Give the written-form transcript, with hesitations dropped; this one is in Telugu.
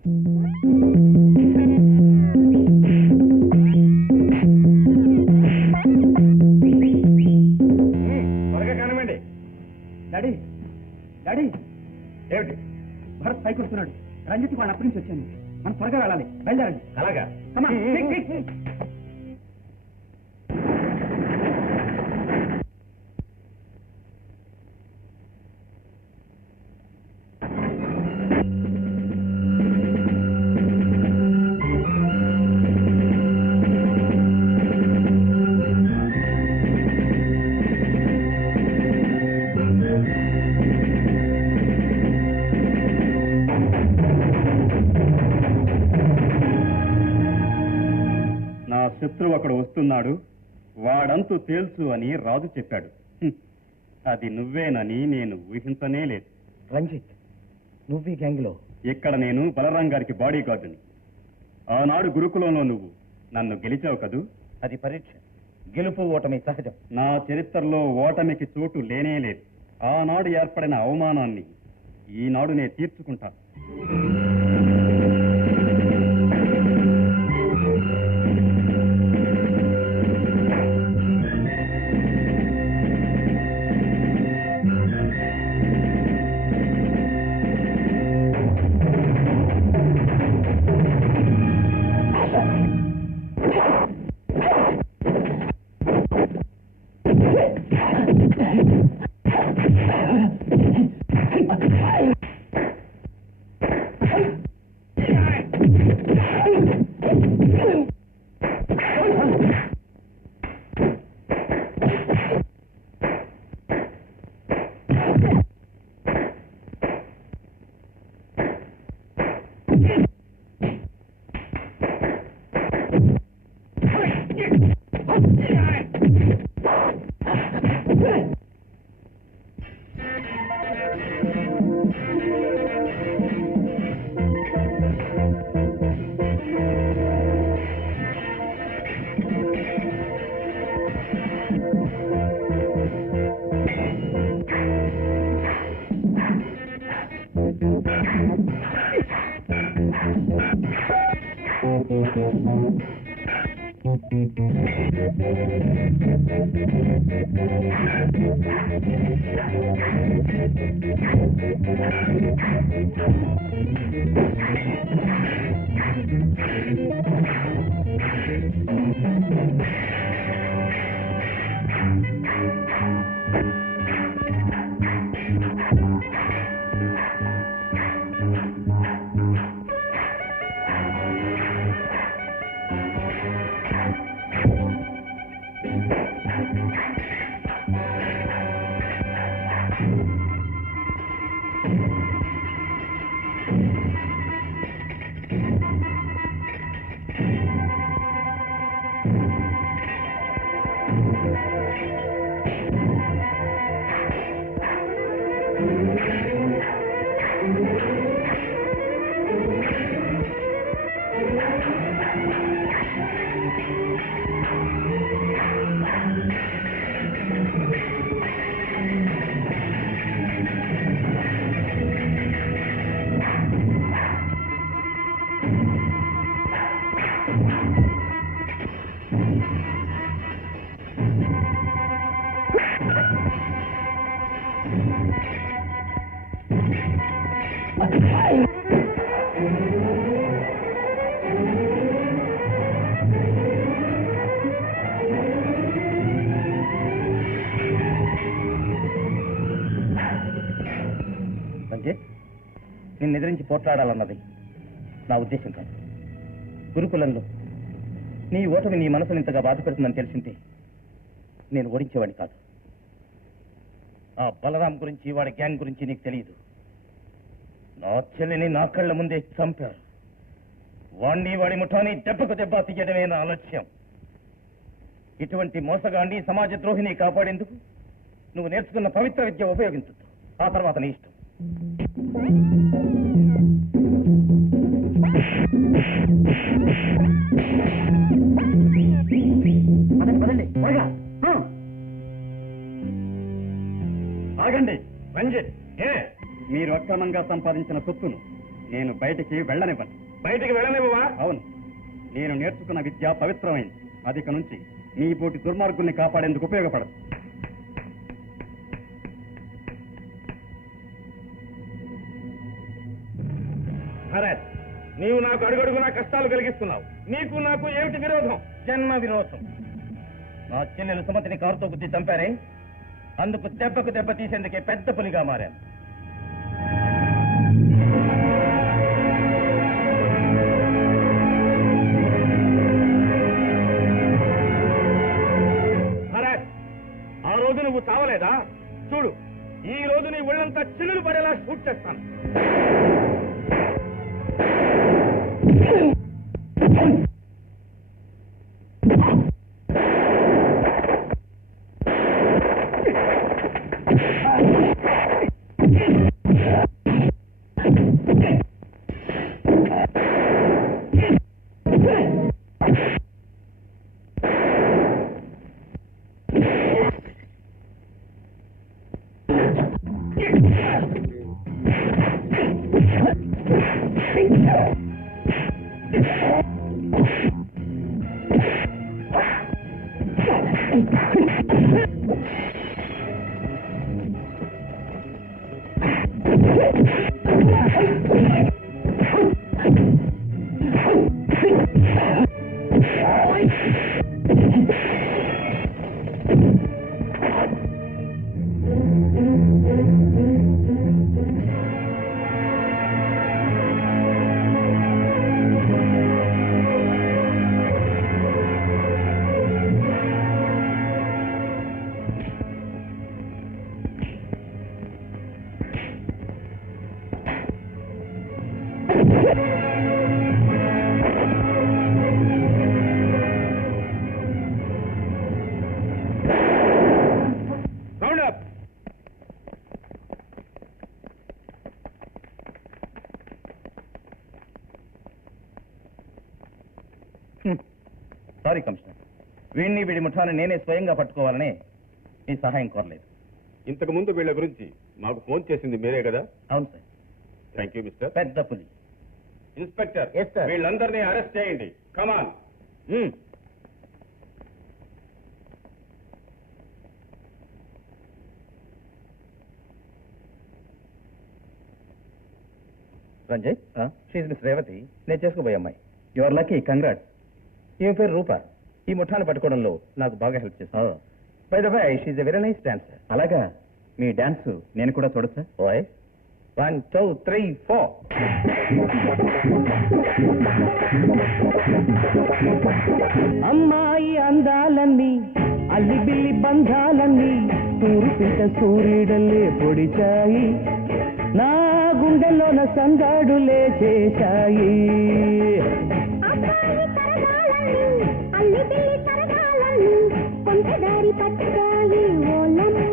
త్వరగా కానివ్వండి. డాడీ డాడీ ఏమిటి? భరత్ పైకి వస్తున్నాడు. రంజిత్ వాళ్ళ అప్పటి నుంచి వచ్చాను. మనం త్వరగా వెళ్ళాలి. బయలుదేరండి. అలాగా? శత్రువు అక్కడ వస్తున్నాడు, వాడంతు తేల్చు అని రాజు చెప్పాడు. అది నువ్వేనని నేను ఊహించనే లేదు. రంజిత్, నువ్వు ఈ గ్యాంగ్ లో? ఇక్కడ నేను బలరాం గారికి బాడీ గార్డుని. ఆనాడు గురుకులంలో నువ్వు నన్ను గెలిచావు కదూ. అది పరీక్ష. గెలుపు ఓటమి సహజం. నా చరిత్రలో ఓటమికి చోటు లేనే లేదు. ఆనాడు ఏర్పడిన అవమానాన్ని ఈనాడు నేను తీర్చుకుంటాను. నిన్ను ఎదిరించి పోట్లాడాలన్నది నా ఉద్దేశం కాదు. గురుకులంలో నీ ఓటమి నీ మనసును ఇంతగా బాధ పెడుతుందని తెలిసింటే నేను ఓడించేవాడిని కాదు. ఆ బలరాం గురించి, వాడి గ్యాంగ్ గురించి నీకు తెలియదు. నా చెల్లిని నా కళ్ళ ముందే చంపారు. వాణ్ణి, వాడి ముఠాని దెబ్బకు దెబ్బ తీయడమే నా ఆలస్యం. ఇటువంటి మోసగాండి, సమాజ ద్రోహిని కాపాడేందుకు నువ్వు నేర్చుకున్న పవిత్ర విద్య ఉపయోగించు. ఆ తర్వాత నీ ఇష్టం. ఆగండి రంజిత్. మీరు అక్రమంగా సంపాదించిన సొత్తును నేను బయటికి వెళ్ళనివ్వను. బయటికి వెళ్ళనివ్వవా? అవును, నేను నేర్చుకున్న విద్య పవిత్రమైంది. అది ఇక నుంచి నీ పోటీ దుర్మార్గుల్ని కాపాడేందుకు ఉపయోగపడదు. భరత్, నీవు నాకు అడుగడుగునా కష్టాలు కలిగిస్తున్నావు. నీకు నాకు ఏమిటి విరోధం? జన్మ విరోధం. నా చెల్లెలు సుమతిని కారుతో గుద్ది చంపారే, అందుకు దెబ్బకు దెబ్బ తీసేందుకే పెద్ద పులిగా మారాను. భరత్, ఆ రోజు నువ్వు చావలేదా? చూడు, ఈ రోజు నీ ఒళ్ళంతా చిల్లులు పడేలా షూట్ చేస్తాను. సారీ కమిషనర్, వీడిని వీడి ముఠాన్ని నేనే స్వయంగా పట్టుకోవాలని మీ సహాయం కోరలేదు. ఇంతకు ముందు వీళ్ళ గురించి మాకు ఫోన్ చేసింది మీరే కదా? అవును సార్. Thank you mister. పెద్ద పులి. Inspector, Yes, sir. వీళ్ళందరినీ అరెస్ట్ చేయండి. కమాన్. రంజయ్, షీజ్ మిస్ రేవతి, నేను చేసుకోబోయే అమ్మాయి. Your lucky, congrats. ఈమె పేరు రూప. ఈ ముఠాన్ని పట్టుకోవడంలో నాకు బాగా హెల్ప్ చేస్తాను. By the way, she's a very nice dancer. అలాగా, మీ డాన్స్ నేను కూడా చూడొచ్చా? ఓయ్, 1 2 3 4. అమ్మాయి అందాలన్నీ అల్లిబిల్లి బంధాలన్నీ తూర్పిట సూర్యుడల్లే పొడిచాయి, నా గుండెలోన సందాడులే చేశాయి. అల్లిబిల్లి తరగాలన్నీ కొంటదారి పట్టాయి ఓలమ్మ.